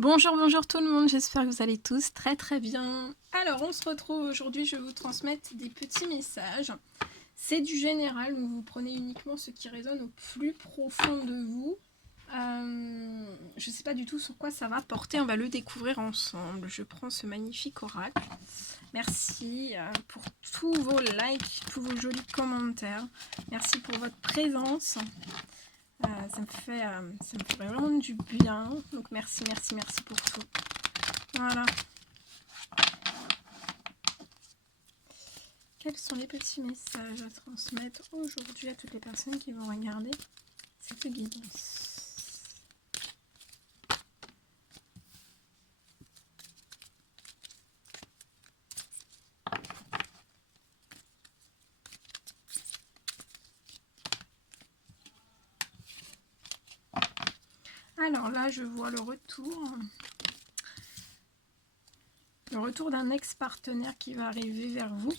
Bonjour, bonjour tout le monde, j'espère que vous allez tous très très bien. Alors on se retrouve aujourd'hui, je vais vous transmettre des petits messages. C'est du général, donc vous prenez uniquement ce qui résonne au plus profond de vous. Je ne sais pas du tout sur quoi ça va porter, on va le découvrir ensemble. Je prends ce magnifique oracle. Merci pour tous vos likes, tous vos jolis commentaires. Merci pour votre présence. Ça me fait vraiment du bien. Donc merci, merci, merci pour tout. Voilà. Quels sont les petits messages à transmettre aujourd'hui à toutes les personnes qui vont regarder cette guidance? Alors là, je vois le retour d'un ex-partenaire qui va arriver vers vous.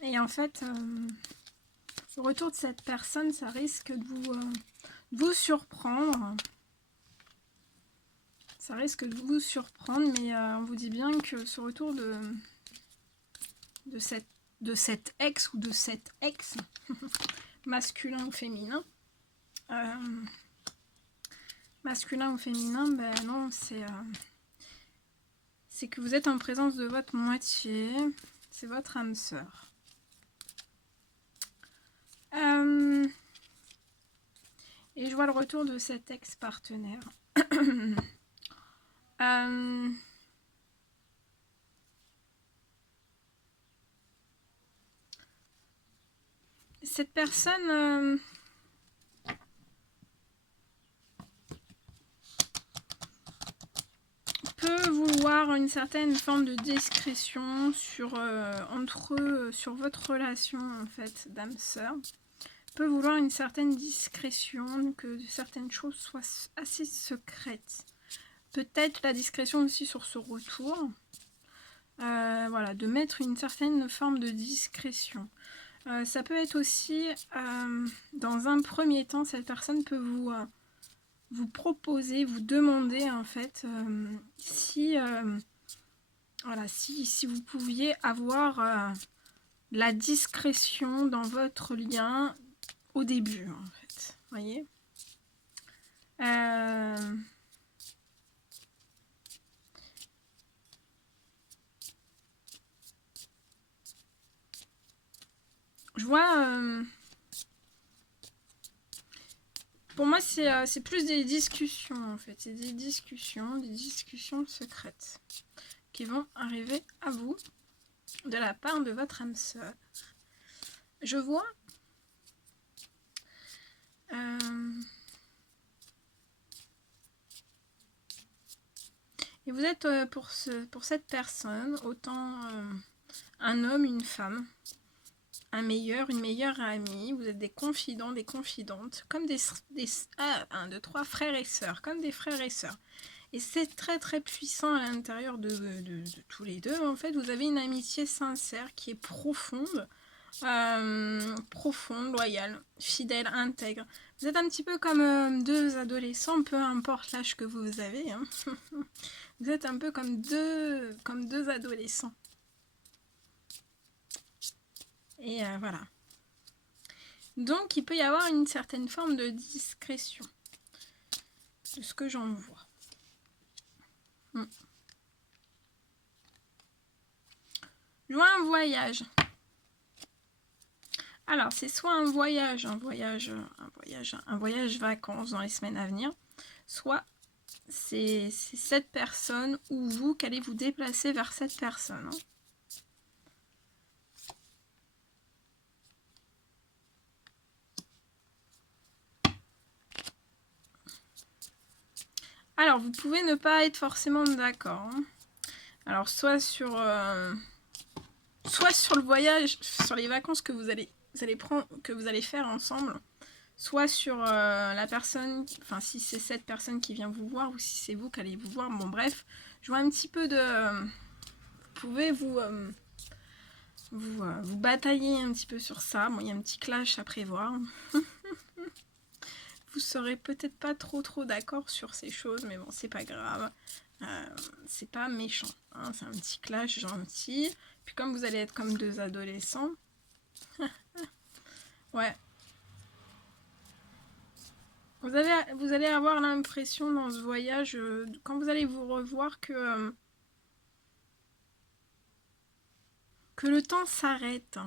Et en fait, le retour de cette personne, ça risque de vous surprendre. Ça risque de vous surprendre, mais on vous dit bien que ce retour de cet ex ou de cette ex, masculin ou féminin, masculin ou féminin, ben non, c'est que vous êtes en présence de votre moitié, c'est votre âme sœur. Et je vois le retour de cet ex-partenaire. Cette personne peut vouloir une certaine forme de discrétion sur sur votre relation en fait d'âme sœur. Peut vouloir une certaine discrétion, que certaines choses soient assez secrètes. Peut-être la discrétion aussi sur ce retour. Voilà, de mettre une certaine forme de discrétion. Ça peut être aussi, dans un premier temps, cette personne peut vous proposer, vous demander en fait si, voilà, si vous pouviez avoir la discrétion dans votre lien au début en fait, voyez. Je vois, pour moi c'est plus des discussions en fait, c'est des discussions secrètes qui vont arriver à vous de la part de votre âme sœur. Je vois et vous êtes pour cette personne autant un homme, une femme, une meilleure amie, vous êtes des confidents, des confidentes, comme des 1, 2, 3 frères et sœurs, comme des frères et sœurs. Et c'est très très puissant à l'intérieur de tous les deux. En fait, vous avez une amitié sincère qui est profonde, loyale, fidèle, intègre. Vous êtes un petit peu comme deux adolescents, peu importe l'âge que vous avez. Hein. Vous êtes un peu comme deux adolescents. Et voilà. Donc, il peut y avoir une certaine forme de discrétion, de ce que j'en vois. Je vois un voyage. Alors, c'est soit un voyage vacances dans les semaines à venir, soit c'est cette personne ou vous qui allez vous déplacer vers cette personne. Hein. Alors, vous pouvez ne pas être forcément d'accord. Hein. Alors, soit sur le voyage, sur les vacances que vous allez prendre, que vous allez faire ensemble, soit sur la personne, enfin si c'est cette personne qui vient vous voir ou si c'est vous qui allez vous voir. Bon bref, je vois un petit peu de... vous pouvez vous batailler un petit peu sur ça. Bon, il y a un petit clash à prévoir. Vous serez peut-être pas trop d'accord sur ces choses, mais bon, c'est pas grave. C'est pas méchant, hein, c'est un petit clash gentil. Puis comme vous allez être comme deux adolescents, ouais. Vous allez avoir l'impression dans ce voyage, quand vous allez vous revoir, que le temps s'arrête.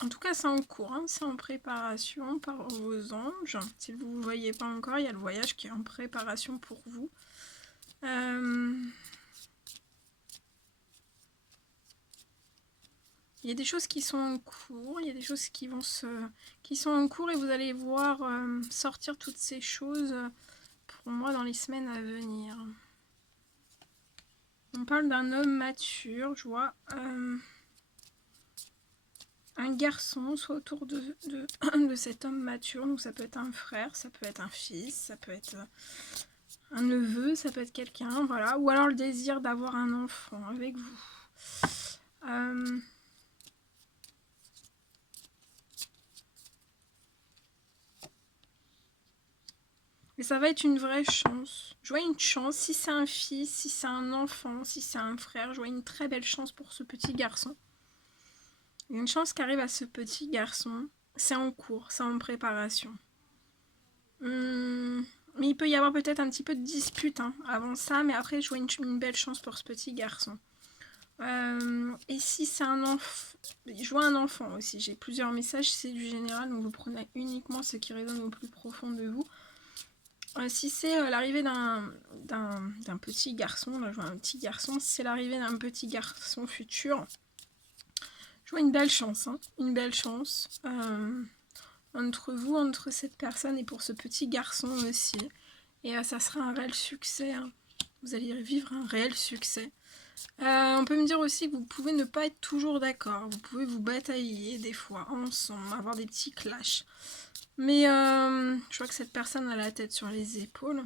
En tout cas, c'est en cours, hein, c'est en préparation par vos anges. Si vous ne le voyez pas encore, il y a le voyage qui est en préparation pour vous. Il y a des choses qui sont en cours, il y a des choses qui sont en cours et vous allez voir sortir toutes ces choses pour moi dans les semaines à venir. On parle d'un homme mature, je vois un garçon soit autour de cet homme mature, donc ça peut être un frère, ça peut être un fils, ça peut être un neveu, ça peut être quelqu'un, voilà, ou alors le désir d'avoir un enfant avec vous. Et ça va être une vraie chance. Je vois une chance, si c'est un fils, si c'est un enfant, si c'est un frère, je vois une très belle chance pour ce petit garçon. Il y a une chance qui arrive à ce petit garçon. C'est en cours, c'est en préparation. Mais il peut y avoir peut-être un petit peu de dispute avant ça, mais après je vois une belle chance pour ce petit garçon. Et si c'est un enfant, je vois un enfant aussi, j'ai plusieurs messages, c'est du général, donc vous prenez uniquement ce qui résonne au plus profond de vous. Si c'est l'arrivée d'un petit garçon, là je vois un petit garçon, si c'est l'arrivée d'un petit garçon futur, je vois une belle chance, une belle chance entre vous, entre cette personne et pour ce petit garçon aussi. Et ça sera un réel succès, vous allez vivre un réel succès. On peut me dire aussi que vous pouvez ne pas être toujours d'accord, vous pouvez vous batailler des fois ensemble, avoir des petits clashs. Mais je vois que cette personne a la tête sur les épaules.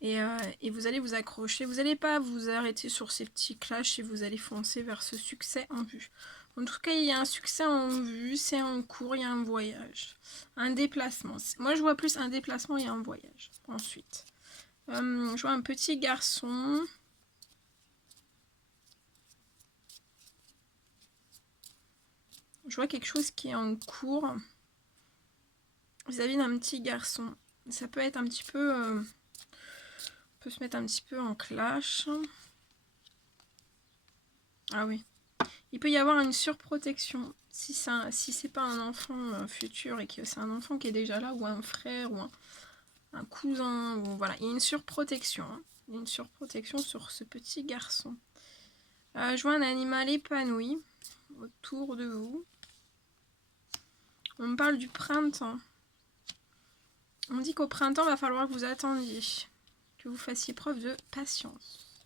Et vous allez vous accrocher. Vous n'allez pas vous arrêter sur ces petits clashs et vous allez foncer vers ce succès en vue. En tout cas, il y a un succès en vue, c'est en cours, il y a un voyage. Un déplacement. Moi, je vois plus un déplacement et un voyage. Ensuite, je vois un petit garçon. Je vois quelque chose qui est en cours vis-à-vis d'un petit garçon. Ça peut être un petit peu... on peut se mettre un petit peu en clash. Ah oui. Il peut y avoir une surprotection. Si c'est pas un enfant futur et que c'est un enfant qui est déjà là, ou un frère, ou un cousin, ou voilà. Il y a une surprotection. Il y a une surprotection sur ce petit garçon. Je vois un animal épanoui autour de vous. On me parle du printemps. On dit qu'au printemps, il va falloir que vous attendiez, que vous fassiez preuve de patience.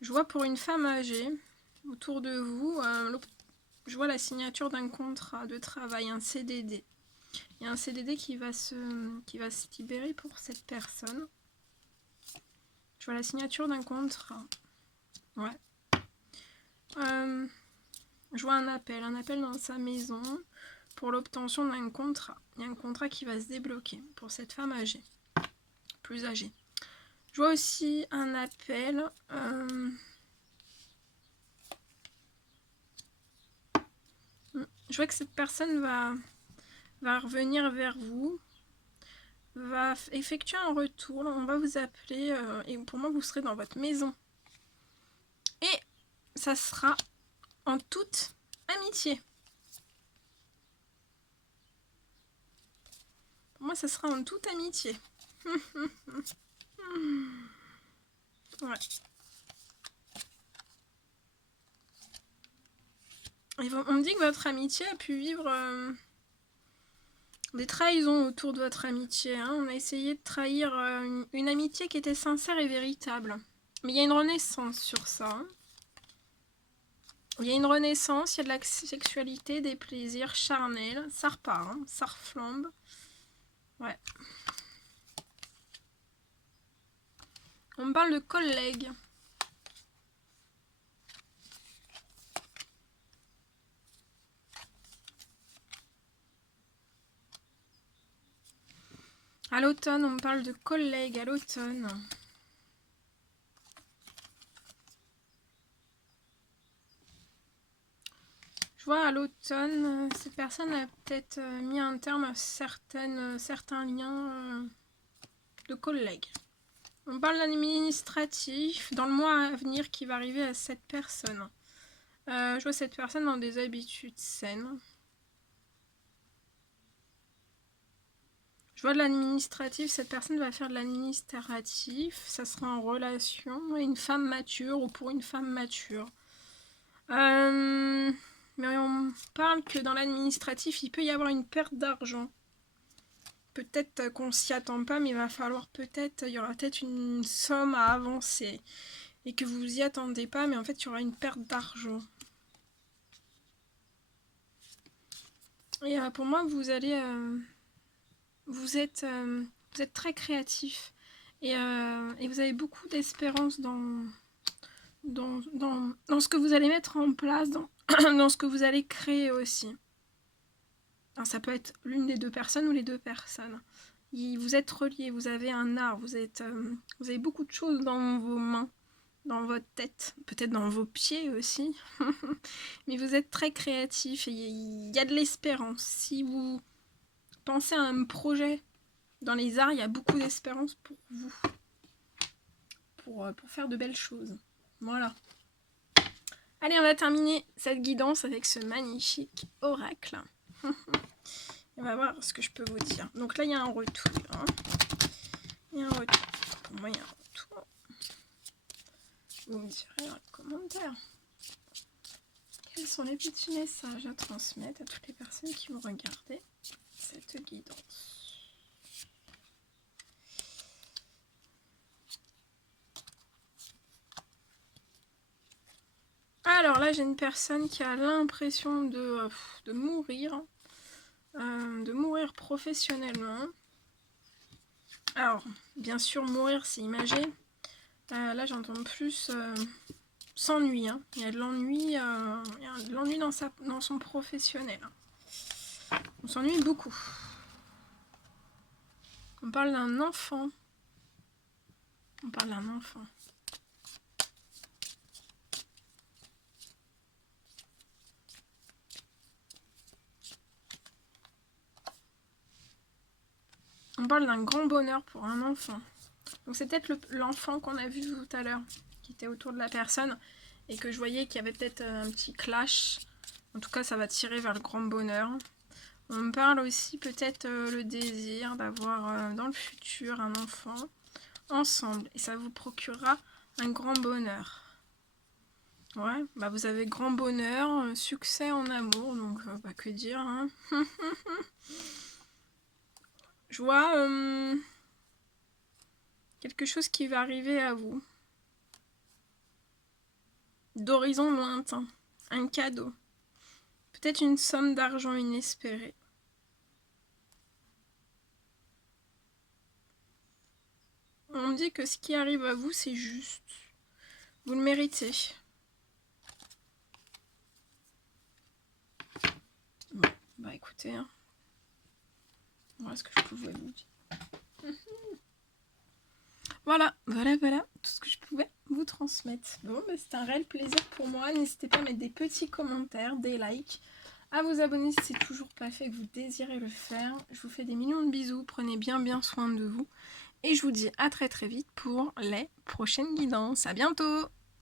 Je vois pour une femme âgée, autour de vous, je vois la signature d'un contrat de travail, un CDD. Il y a un CDD qui va se libérer pour cette personne. Je vois la signature d'un contrat. Ouais. Je vois un appel dans sa maison pour l'obtention d'un contrat. Il y a un contrat qui va se débloquer pour cette femme âgée, plus âgée. Je vois aussi un appel. Je vois que cette personne va revenir vers vous, va effectuer un retour. On va vous appeler et pour moi, vous serez dans votre maison. Et ça sera en toute amitié. Pour moi, ça sera en toute amitié. Ouais. On me dit que votre amitié a pu vivre des trahisons autour de votre amitié. On a essayé de trahir une amitié qui était sincère et véritable. Mais il y a une renaissance sur ça. Il y a une renaissance, il y a de la sexualité, des plaisirs charnels. Ça repart, hein, ça reflambe. Ouais. On me parle de collègues. À l'automne, on me parle de collègues à l'automne. Je vois à l'automne, cette personne a peut-être mis un terme à certains liens de collègues. On parle d'administratif dans le mois à venir qui va arriver à cette personne. Je vois cette personne dans des habitudes saines. Je vois de l'administratif, cette personne va faire de l'administratif, ça sera en relation avec une femme mature ou pour une femme mature. Mais on parle que dans l'administratif, il peut y avoir une perte d'argent. Peut-être qu'on s'y attend pas, mais il va falloir il y aura peut-être une somme à avancer. Et que vous y attendez pas, mais en fait, il y aura une perte d'argent. Et pour moi, vous êtes très créatif. Et vous avez beaucoup d'espérance dans ce que vous allez mettre en place, dans ce que vous allez créer aussi. Alors, ça peut être l'une des deux personnes ou les deux personnes. Vous êtes reliés, vous avez un art, vous avez beaucoup de choses dans vos mains, dans votre tête, peut-être dans vos pieds aussi. Mais vous êtes très créatif et il y a de l'espérance. Si vous pensez à un projet dans les arts, il y a beaucoup d'espérance pour vous. Pour faire de belles choses. Voilà. Allez, on va terminer cette guidance avec ce magnifique oracle. On va voir ce que je peux vous dire. Donc là, il y a un retour. Hein. Il y a un retour. Pour moi, il y a un retour. Vous me direz dans les commentaires. Quels sont les petits messages à transmettre à toutes les personnes qui vont regarder cette guidance? Alors là, j'ai une personne qui a l'impression de mourir. De mourir professionnellement. Alors, bien sûr, mourir, c'est imagé. Là, j'entends plus s'ennuie. Hein. Il y a de l'ennui dans son professionnel. On s'ennuie beaucoup. On parle d'un enfant. On parle d'un enfant. On parle d'un grand bonheur pour un enfant. Donc c'est peut-être l'enfant qu'on a vu tout à l'heure, qui était autour de la personne, et que je voyais qu'il y avait peut-être un petit clash. En tout cas, ça va tirer vers le grand bonheur. On me parle aussi peut-être le désir d'avoir dans le futur un enfant ensemble. Et ça vous procurera un grand bonheur. Ouais, bah vous avez grand bonheur, succès en amour, donc bah que dire, hein. Je vois quelque chose qui va arriver à vous. D'horizon lointain. Un cadeau. Peut-être une somme d'argent inespérée. On me dit que ce qui arrive à vous, c'est juste. Vous le méritez. Bon, bah écoutez, hein. Voilà ce que je pouvais vous dire. Voilà, tout ce que je pouvais vous transmettre. Bon, bah, c'était un réel plaisir pour moi. N'hésitez pas à mettre des petits commentaires, des likes, à vous abonner si c'est toujours pas fait et que vous désirez le faire. Je vous fais des millions de bisous, prenez bien soin de vous. Et je vous dis à très vite pour les prochaines guidances. À bientôt!